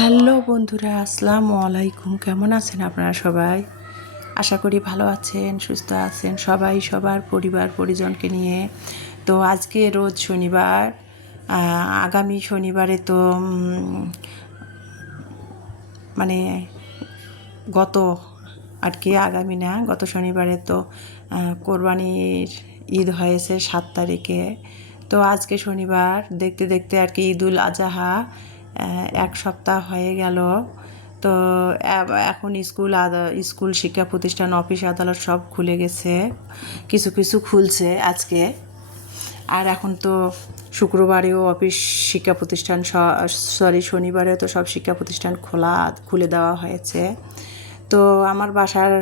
Hello বন্ধুরা, আসসালামু আলাইকুম। কেমন আছেন আপনারা সবাই? আশা করি ভালো আছেন, সুস্থ আছেন সবাই সবার পরিবার পরিজনকে নিয়ে। তো আজকে রোজ শনিবার, আগামী শনিবারে তো মানে গত আর কি আগামী না, গত শনিবারে তো কোরবানির ঈদ হয়েছে 7 তারিখে। তো আজকে শনিবার, দেখতে দেখতে আর কি ঈদুল আজহা এক সপ্তাহ হয়ে গেল। তো এখন স্কুল শিক্ষা প্রতিষ্ঠান অফিস আদালত সব খুলে গেছে, কিছু কিছু খুলছে আজকে। আর এখন তো শুক্রবারেও অফিস শিক্ষা প্রতিষ্ঠান শনিবারেও তো সব শিক্ষা প্রতিষ্ঠান খুলে দেওয়া হয়েছে। তো আমার বাসার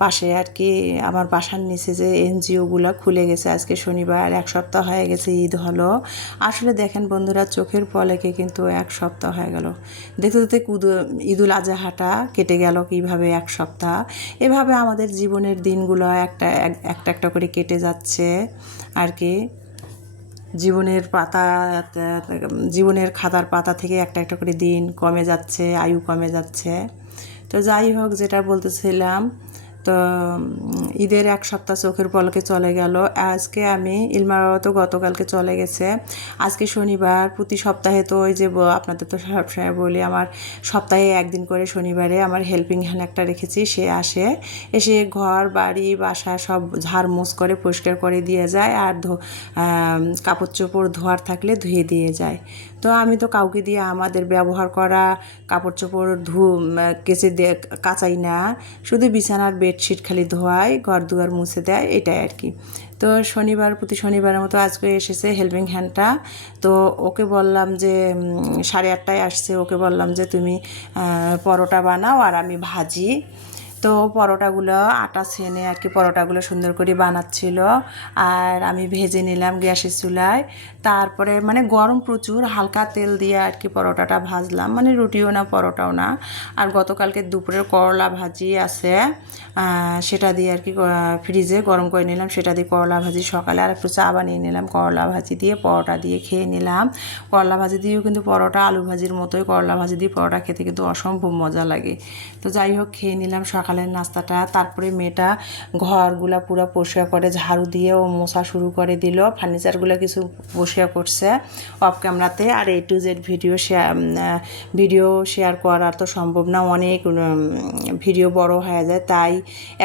পাশে আর কি, আমার বাসার নিচে যে এনজিওগুলো খুলে গেছে আজকে শনিবার, এক সপ্তাহ হয়ে গেছে ঈদ হলো। আসলে দেখেন বন্ধুরা, চোখের পলকে কিন্তু এক সপ্তাহ হয়ে গেল। দেখতে দেখতে ঈদুল আজহাটা কেটে গেল কীভাবে, এক সপ্তাহ। এভাবে আমাদের জীবনের দিনগুলো একটা একটা করে কেটে যাচ্ছে আর কি। জীবনের খাতার পাতা থেকে একটা একটা করে দিন কমে যাচ্ছে, আয়ু কমে যাচ্ছে। তো যাই হোক, যেটা বলতেছিলাম, তো ঈদের এক সপ্তাহ চোখের পলকে চলে গেল। আজকে আমি ইলমার বাবা তো গতকালকে চলে গেছে, আজকে শনিবার। প্রতি সপ্তাহে তো ওই যে আপনাদের তো সবসময় বলি, আমার সপ্তাহে একদিন করে শনিবারে আমার হেল্পিং হ্যান্ড একটা রেখেছি, সে আসে, এসে ঘর বাড়ি বাসা সব ঝাড় মোছ করে পরিষ্কার করে দিয়ে যায়, আর কাপড় চোপড় ধোয়ার থাকলে ধুয়ে দিয়ে যায়। তো আমি তো কাউকে দিয়ে আমাদের ব্যবহার করা কাপড় চোপড় কেচে দিয়ে কাচাই না, শুধু বিছানার বেডশিট খালি ধোয়াই, ঘর দুয়ার মুছে দেয়, এটাই আর কি। তো প্রতি শনিবারের মতো আজকে এসেছে হেল্পিং হ্যান্ডটা। তো ওকে বললাম যে 8:30টায় আসছে, ওকে বললাম যে তুমি পরোটা বানাও আর আমি ভাজি। তো পরোটাগুলো আটা ছেনে আর কি পরোটাগুলো সুন্দর করে বানাচ্ছিল, আর আমি ভেজে নিলাম গ্যাসের চুলায়। তারপরে মানে গরম প্রচুর, হালকা তেল দিয়ে আর কি পরোটাটা ভাজলাম, মানে রুটিও না পরোটাও না। আর গতকালকে দুপুরের করলা ভাজি আছে, সেটা দিয়ে আর কি ফ্রিজে গরম করে নিলাম, সেটা দিয়ে করলা ভাজি সকালে আর একটু চা বানিয়ে নিলাম, করলা ভাজি দিয়ে পরোটা দিয়ে খেয়ে নিলাম। করলা ভাজি দিয়েও কিন্তু পরোটা আলু ভাজির মতোই, করলা ভাজি দিয়ে পরোটা খেতে কিন্তু অসম্ভব মজা লাগে। তো যাই হোক, খেয়ে নিলাম সকালের নাস্তাটা। তারপরে মেয়েটা ঘরগুলা পুরো পরিষ্কার করে ঝাড়ু দিয়ে ও মোছা শুরু করে দিল, ফার্নিচারগুলো কিছু পরিষ্কার করছে অফ ক্যামেরাতে। আর A to Z video share করা তো সম্ভব না, অনেক ভিডিও বড় হয়ে যায়, তাই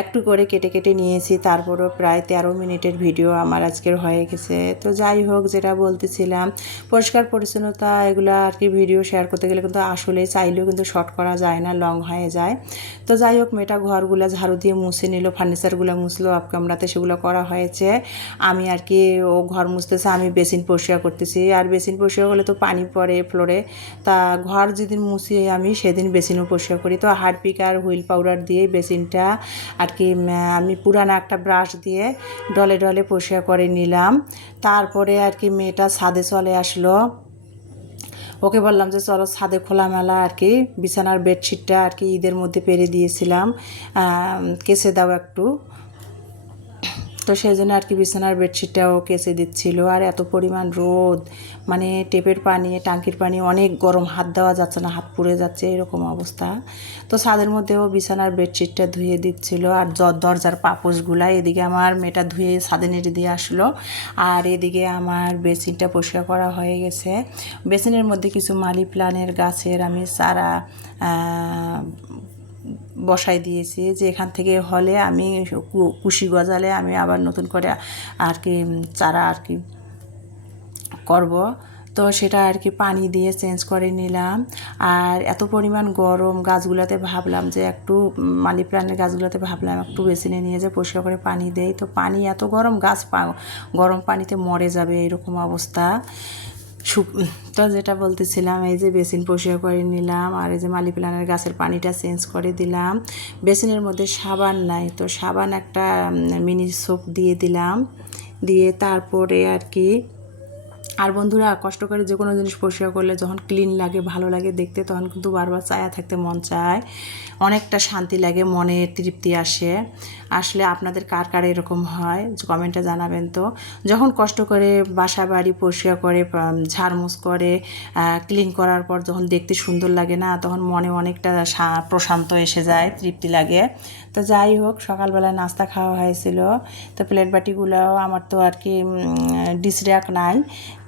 একটু করে কেটে কেটে নিয়েছি। তারপরও প্রায় 13 মিনিটের ভিডিও আমার আজকের হয়ে গেছে। তো যাই হোক, যেটা বলতেছিলাম, পরিষ্কার পরিচ্ছন্নতা এগুলো আর কি ভিডিও শেয়ার করতে গেলে কিন্তু আসলে চাইলেও কিন্তু শর্ট করা যায় না, লং হয়ে যায়। তো যাই হোক, মেয়েটা ঘরগুলো ঝাড়ু দিয়ে মুছে নিল, ফার্নিচারগুলো মুছলো, অফ ক্যামেরাতে সেগুলো করা হয়েছে। আমি আর কি ও ঘর মুছতেছে, আমি বেসিন পরিষ্কার করতেছি। আর বেসিন পরিষ্কার করলে তো পানি পড়ে ফ্লোরে, তা ঘর যেদিন মুছি আমি সেদিন বেসিনও পরিষ্কার করি। তো হারপিক আর হুইল পাউডার দিয়ে বেসিনটা আর কি আমি পুরানো একটা ব্রাশ দিয়ে ডলে ডলে পরিষ্কার করে নিলাম। তারপরে আর কি মেয়েটা ছাদে চলে আসলো, ওকে বললাম যে চলো ছাদে খোলামেলা আর কি বিছানার বেডশিটটা আর কি ঈদের মধ্যে পেরে দিয়েছিলাম, কেচে দাও একটু। তো সেই জন্য আর কি বিছানার বেডশিটটাও কেচে দিচ্ছিল। আর এত পরিমাণ রোদ, মানে টেপের পানি টাঙ্কির পানি অনেক গরম, হাত দেওয়া যাচ্ছে না, হাত পুড়ে যাচ্ছে, এরকম অবস্থা। তো ছাদের মধ্যেও বিছানার বেডশিটটা ধুয়ে দিচ্ছিল, আর দরজার পাপোশগুলা এদিকে আমার মেয়েটা ধুয়ে ছাদে নেড়ে দিয়ে আসলো, আর এদিকে আমার বেসিনটা পরিষ্কার করা হয়ে গেছে। বেসিনের মধ্যে কিছু মানি প্ল্যান্টের গাছের আমি চারা বসাই দিয়েছি, যে এখান থেকে হলে আমি কুশি গজালে আমি আবার নতুন করে আর কি চারা আর কি করব। তো সেটা আর কি পানি দিয়ে চেঞ্জ করে নিলাম। আর এত পরিমাণ গরম, গাছগুলোতে ভাবলাম যে একটু মানি প্ল্যান্টের গাছগুলোতে ভাবলাম একটু বেসিনে নিয়ে যে পরিষ্কার করে পানি দেই। তো পানি এত গরম, গাছ গরম পানিতে মরে যাবে, এরকম অবস্থা। তো যেটা বলতেছিলাম, এই যে বেসিন পরিষ্কার করে নিলাম, আর এই যে মানি প্ল্যান্টের গাছের পানিটা চেঞ্জ করে দিলাম। বেসিনের মধ্যে সাবান নাই, তো সাবান একটা মিনি সোপ দিয়ে দিলাম, দিয়ে তারপরে আর কি আর বন্ধুরা, কষ্ট করে যে কোনো জিনিস পরিষ্কার করলে যখন ক্লিন লাগে, ভালো লাগে দেখতে, তখন কিন্তু বারবার চায়া থাকতে মন চায়, অনেকটা শান্তি লাগে, মনের তৃপ্তি আসে। আসলে আপনাদের কার কার এরকম হয় কমেন্টে জানাবেন তো। যখন কষ্ট করে বাসা বাড়ি পরিষ্কার করে, ঝাড়মুছ করে, ক্লিন করার পর যখন দেখতে সুন্দর লাগে না, তখন মনে অনেকটা প্রশান্ত এসে যায়, তৃপ্তি লাগে। তো যাই হোক, সকালবেলায় নাস্তা খাওয়া হয়েছিল। তো প্লেট বাটিগুলোও আমার তো আর কি ডিসরাক নাই,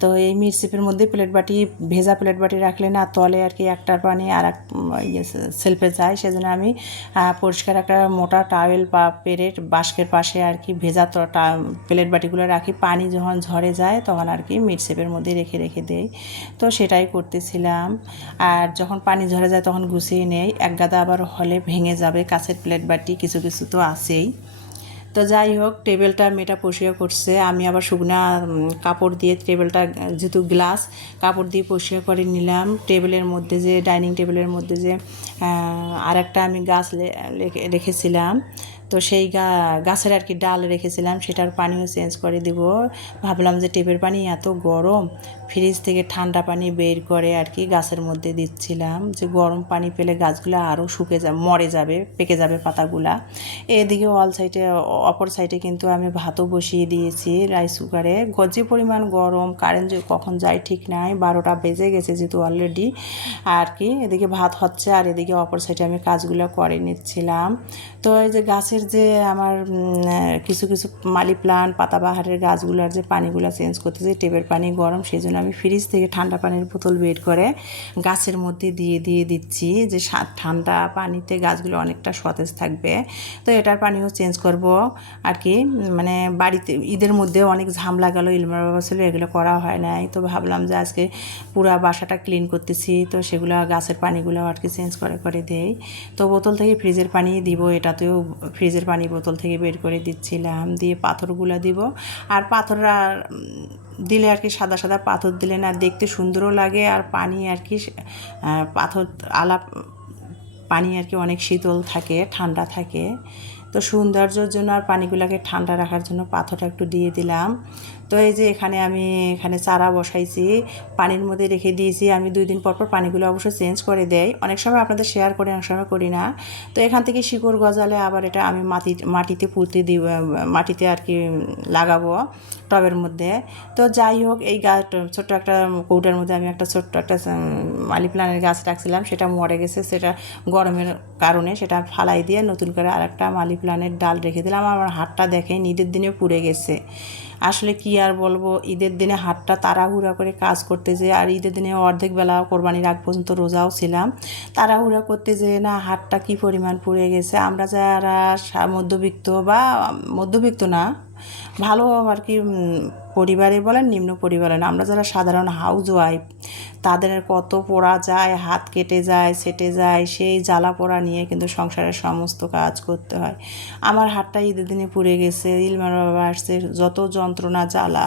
তো এই মিরচিপের মধ্যে প্লেট বাটি, ভেজা প্লেট বাটি রাখলে না তলে আর কি একটার পানি আর এক সেলফে যায়, সেজন্য আমি পরিষ্কার একটা মোটা টাওয়েল বা পেরেট বাস্কের পাশে আর কি ভেজা প্লেট বাটিগুলো রাখি। পানি যখন ঝরে যায় তখন আর কি মিরচিপের মধ্যে রেখে রেখে দেই। তো সেটাই করতেছিলাম। আর যখন পানি ঝরে যায় তখন গুছিয়ে নেই, এক গাদা আবার হলে ভেঙে যাবে, কাঁচের প্লেট বাটি কিছু কিছু তো আছেই। তো যাই হোক, টেবিলটা মেয়েটা পরিষ্কার করছে, আমি আবার শুকনা কাপড় দিয়ে টেবিলটা, যেহেতু গ্লাস, কাপড় দিয়ে পরিষ্কার করে নিলাম। টেবিলের মধ্যে যে, ডাইনিং টেবিলের মধ্যে যে আর একটা আমি গাছ রেখেছিলাম, তো সেই গাছের আর কি ডাল রেখেছিলাম, সেটার পানিও চেঞ্জ করে দিব। ভাবলাম যে টেপের পানি এত গরম, ফ্রিজ থেকে ঠান্ডা পানি বের করে আর কি গাছের মধ্যে দিচ্ছিলাম, যে গরম পানি পেলে গাছগুলো আরও শুকে যাবে, মরে যাবে, পেকে যাবে পাতাগুলা। এদিকে অপর সাইডে কিন্তু আমি ভাতও বসিয়ে দিয়েছি রাইস কুকারে। যে পরিমাণ গরম, কারেন্ট যে কখন যায় ঠিক নাই, 12টা বেজে গেছে যেহেতু অলরেডি আর কি। এদিকে ভাত হচ্ছে আর এদিকে অপর সাইডে আমি কাজগুলো করে নিচ্ছিলাম। তো এই যে গাছের যে আমার কিছু কিছু মালি প্লান্ট, পাতাবাহারের গাছগুলোর যে পানিগুলো চেঞ্জ করতেছে, টেপের পানি গরম, সেই জন্য আমি ফ্রিজ থেকে ঠান্ডা পানির বোতল বের করে গাছের মধ্যে দিয়ে দিচ্ছি, যে ঠান্ডা পানিতে গাছগুলো অনেকটা সতেজ থাকবে। তো এটার পানিও চেঞ্জ করব আর কি। মানে বাড়িতে ঈদের মধ্যে অনেক ঝাম লাগালো, ইলমার বাবা ছিল, এগুলো করা হয় নাই। তো ভাবলাম যে আজকে পুরা বাসাটা ক্লিন করতেছি, তো সেগুলো গাছের পানিগুলো আর কি চেঞ্জ করে দেই। তো বোতল থেকে ফ্রিজের পানি দিব, এটাতেও ফ্রিজের পানি বোতল থেকে বের করে দিচ্ছিলাম, দিয়ে পাথরগুলো দিব। আর পাথররা দিলে আর কি, সাদা সাদা পাথর দিলে না দেখতে সুন্দরও লাগে, আর পানি আর কি পাথর পানি আর কি অনেক শীতল থাকে, ঠান্ডা থাকে। তো সৌন্দর্যের জন্য আর পানিগুলোকে ঠান্ডা রাখার জন্য পাথরটা একটু দিয়ে দিলাম। তো এই যে এখানে চারা বসাইছি, পানির মধ্যে রেখে দিয়েছি। আমি 2 দিন পর পর পানিগুলো অবশ্য চেঞ্জ করে দেই, অনেক সময় আপনাদের শেয়ার করি, অনেক সময় করি না। তো এখান থেকে শিকড় গজালে আবার এটা আমি মাটিতে পুঁতে দিব, মাটিতে আর কি লাগাবো টবের মধ্যে। তো যাই হোক, এই ছোট্ট একটা কৌটার মধ্যে আমি ছোট্ট একটা মালি প্লান্টের গাছ রাখছিলাম, সেটা মরে গেছে, সেটা গরমের কারণে সেটা ফালাই দিয়ে নতুন করে আরেকটা মালি প্লান্টের ডাল রেখে দিলাম। আমার হাতটা দেখে ঈদের দিনে পুড়ে গেছে। আসলে কি আর বলবো, ঈদের দিনে হাতটা তাড়াহুড়া করে কাজ করতে যেয়ে, আর ঈদের দিনে অর্ধেক বেলা কোরবানির আগ পর্যন্ত রোজাও ছিলাম, তাড়াহুড়া করতে যেয়ে না হাতটা কি পরিমাণ পুড়ে গেছে। আমরা যারা মধ্যবিত্ত বা মধ্যবিত্ত না, ভালো আর কি পরিবারে বলেন, নিম্ন পরিবারে না, আমরা যারা সাধারণ হাউস ওয়াইফ, তাদের কত পোড়া যায়, হাত কেটে যায়, সেটে যায়, সেই জ্বালা পোড়া নিয়ে কিন্তু সংসারের সমস্ত কাজ করতে হয়। আমার হাতটা ঈদের দিনে পুড়ে গেছে, ইলমার বাবা আসছে, যত যন্ত্রণা জ্বালা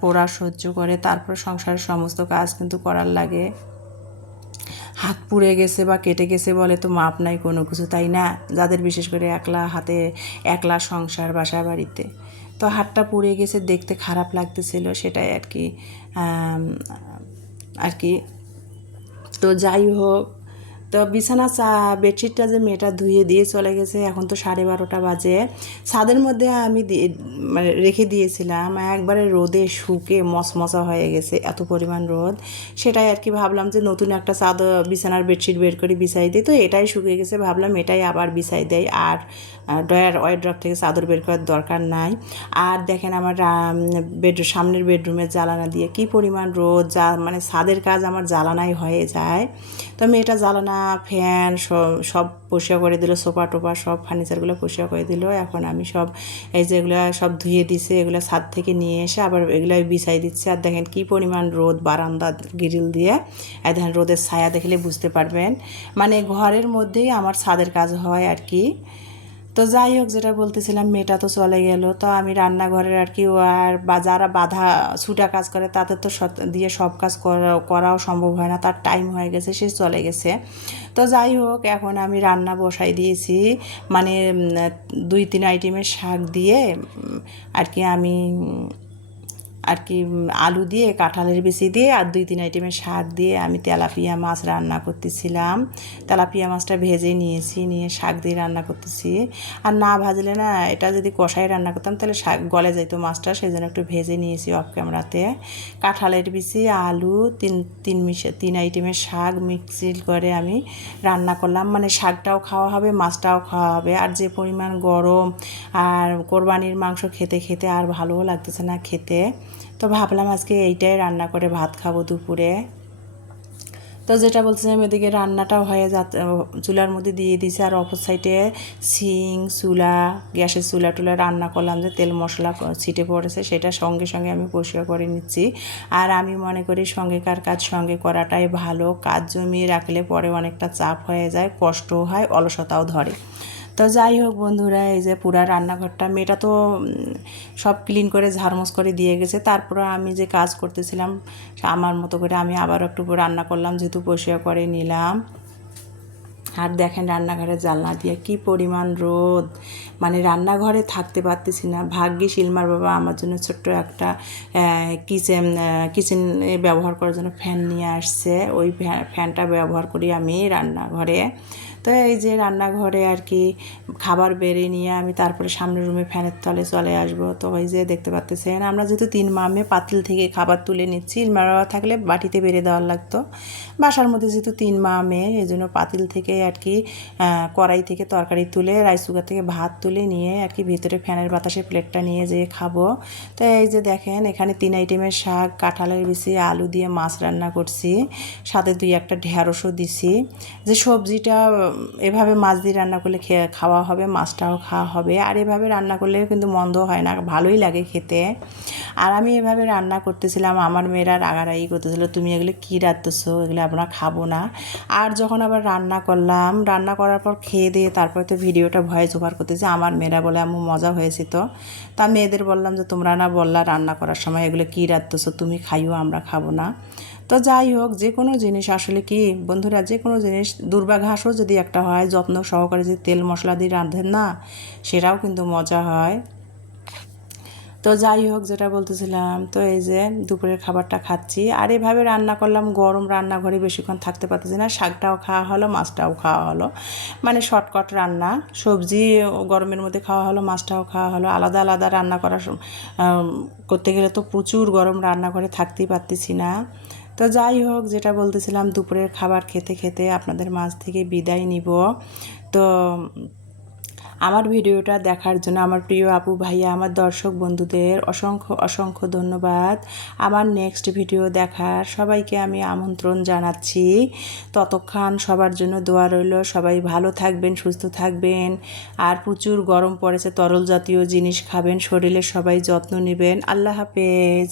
পোড়া সহ্য করে তারপর সংসারের সমস্ত কাজ কিন্তু করার লাগে। হাত পুড়ে গেছে বা কেটে গেছে বলে তো মাপ নাই কোনো কিছু, তাই না? যাদের বিশেষ করে একলা সংসার, বাসা বাড়িতে, তো হাতটা পুড়ে গেছে, দেখতে খারাপ লাগতেছিল, সেটাই আর কি আর কি। তো যাই হোক, তো বিছানা বেডশিটটা যে মেয়েটা ধুয়ে দিয়ে চলে গেছে, এখন তো 12:30 বাজে। ছাদের মধ্যে আমি মানে রেখে দিয়েছিলাম, একবারে রোদে শুকে মচমচা হয়ে গেছে, এত পরিমাণ রোদ। সেটাই আর কি ভাবলাম যে নতুন একটা বিছানার বেডশিট বের করে বিছাই দিই। তো এটাই শুকিয়ে গেছে, ভাবলাম এটাই আবার বিছাই দেয়, আর ওয়ারড্রপ থেকে চাদর বের করার দরকার নাই। আর দেখেন আমার সামনের বেডরুমের জ্বালানা দিয়ে কি পরিমাণ রোদ, মানে ছাদের কাজ আমার জ্বালানাই হয়ে যায়। তো মেয়েটা জ্বালানা, ফ্যান সব পরিষ্কার করে দিল, সোফা টোফা সব ফার্নিচারগুলো পরিষ্কার করে দিল। এখন আমি সব এই যে এগুলো সব ধুয়ে দিছে, এগুলো ছাদ থেকে নিয়ে এসে আবার এগুলো বিছাই দিচ্ছে। আর দেখেন কি পরিমাণ রোদ, বারান্দা গ্রিল দিয়ে, আর দেখেন রোদের ছায়া দেখলে বুঝতে পারবেন, মানে ঘরের মধ্যেই আমার ছাদের কাজ হয় আর কি। তো যাই হোক, যেটা বলতেছিলাম, মেয়েটা তো চলে গেল, তো আমি রান্নাঘরের আর কি, আর বা যারা বাধা ছুটা কাজ করে তাদের তো দিয়ে সব কাজ করাও সম্ভব হয় না, তার টাইম হয়ে গেছে, সে চলে গেছে। তো যাই হোক, এখন আমি রান্না বসাই দিয়েছি, মানে 2-3 আইটেমের শাক দিয়ে আর কি আমি আর কি আলু দিয়ে কাঁঠালের বিচি দিয়ে আর 2-3 আইটেমের শাক দিয়ে আমি তেলাপিয়া মাছ রান্না করতেছিলাম। তেলাপিয়া মাছটা ভেজে নিয়েছি, নিয়ে শাক দিয়ে রান্না করতেছি। আর না ভাজলে না, এটা যদি কষাই রান্না করতাম তাহলে শাক গলে যাইতো মাছটা, সেই জন্য একটু ভেজে নিয়েছি অফ ক্যামেরাতে। কাঁঠালের বিচি, আলু, তিন আইটেমের শাক মিক্সিল করে আমি রান্না করলাম। মানে শাকটাও খাওয়া হবে, মাছটাও খাওয়া হবে। আর যে পরিমাণ গরম, আর কোরবানির মাংস খেতে খেতে আর ভালোও লাগতেছে না খেতে, তো ভাবলাম আজকে এইটাই রান্না করে ভাত খাবো দুপুরে। তো যেটা বলছিলাম, এদিকে রান্নাটাও হয়ে যাচ্ছে, চুলার মধ্যে দিয়ে দিয়েছি। আর অপর সাইডে চুলা, গ্যাসের চুলা টুলা রান্না করলাম, যে তেল মশলা ছিটে পড়েছে সেটা সঙ্গে সঙ্গে আমি পরিষ্কার করে নিচ্ছি। আর আমি মনে করি সঙ্গেকার কাজ সঙ্গে করাটাই ভালো। কাজ জমিয়ে রাখলে পরে অনেকটা চাপ হয়ে যায়, কষ্টও হয়, অলসতাও ধরে। তো যাই হোক বন্ধুরা, এই যে পুরা রান্নাঘরটা মেয়েটা তো সব ক্লিন করে ঝাড়মোছ করে দিয়ে গেছে। তারপরে আমি যে কাজ করতেছিলাম আমার মতো করে আমি আবার একটু রান্না করলাম, যেহেতু পরিষ্কার করে নিলাম। আর দেখেন রান্নাঘরের জানলা দিয়ে কি পরিমাণ রোদ, মানে রান্নাঘরে থাকতে পারতেছি না। ভাগ্যে শিলমার বাবা আমার জন্য ছোট্ট একটা কিচেনে ব্যবহার করার জন্য ফ্যান নিয়ে আসছে। ওই ফ্যানটা ব্যবহার করি আমি রান্নাঘরে। তো এই যে রান্নাঘরে আর কি খাবার বেড়ে নিয়ে আমি তারপরে সামনের রুমে ফ্যানের তলে চলে আসবো। তো ওই যে দেখতে পাচ্ছেন, আমরা যেহেতু 3 মামে পাতিল থেকে খাবার তুলে নিচ্ছি, মারা থাকলে বাটিতে বেড়ে দেওয়ার লাগতো। বাসার মধ্যে যেহেতু 3 মামে, এই জন্য পাতিল থেকে আর কি কড়াই থেকে তরকারি তুলে, রাইস কুকার থেকে ভাত তুলে নিয়ে আর কি ভিতরে ফ্যানের বাতাসে প্লেটটা নিয়ে যেয়ে খাবো। তো এই যে দেখেন এখানে 3 আইটেমের শাক, কাঁঠালের বিচি, আলু দিয়ে মাছ রান্না করছি, সাথে 2-1টা ঢেঁড়সও দিছি। যে সবজিটা এভাবে মাছ দিয়ে রান্না করলে খাওয়া হবে, মাছটাও খাওয়া হবে। আর এভাবে রান্না করলে কিন্তু মন্দ হয় না, ভালোই লাগে খেতে। আর আমি এভাবে রান্না করতেছিলাম, আমার মেয়েরা রাগারাগি করতেছিল, তুমি এগুলো কী রাঁধতেছো, এগুলো আমরা খাবো না। আর যখন আবার রান্না করলাম, রান্না করার পর খেয়ে দিয়ে তারপরে তো ভিডিওটা ভয়েস ওভার করতেছি, আমার মেয়েরা বলে আম্মু মজা হয়েছে। তো তা মেয়েদের বললাম যে তোমরা না বললা রান্না করার সময় এগুলো কী রাঁধতেছো, তুমি খাইও, আমরা খাবো না। তো যাই হোক, যে কোনো জিনিস আসলে কি বন্ধুরা, যে কোনো জিনিস দুর্বাঘাসও যদি একটা হয়, যত্ন সহকারে যদি তেল মশলা দিয়ে রাঁধেন না, সেটাও কিন্তু মজা হয়। তো যাই হোক, যেটা বলতেছিলাম, তো এই যে দুপুরের খাবারটা খাচ্ছি। আর এভাবে রান্না করলাম, গরম রান্নাঘরে বেশিক্ষণ থাকতে পারতেছি না, শাকটাও খাওয়া হলো, মাছটাও খাওয়া হলো, মানে শর্টকাট রান্না। সবজি গরমের মধ্যে খাওয়া হলো, মাছটাও খাওয়া হলো। আলাদা আলাদা রান্না করতে গেলে তো প্রচুর গরম, রান্নাঘরে থাকতেই পারতেছি না। তো যাই হোক, যেটা বলতেছিলাম, দুপুরের খাবার খেতে খেতে আপনাদের মাঝ থেকে বিদায় নিব। তো আমার ভিডিওটা দেখার জন্য আমার প্রিয় আপু ভাইয়া, আমার দর্শক বন্ধুদের অসংখ্য অসংখ্য ধন্যবাদ। আমার নেক্সট ভিডিও দেখার সবাইকে আমি আমন্ত্রণ জানাচ্ছি। ততক্ষণ সবার জন্য দোয়া রইল, সবাই ভালো থাকবেন, সুস্থ থাকবেন। আর প্রচুর গরম পড়েছে, তরল জাতীয় জিনিস খাবেন, শরীরের সবাই যত্ন নেবেন। আল্লাহ হাফেজ।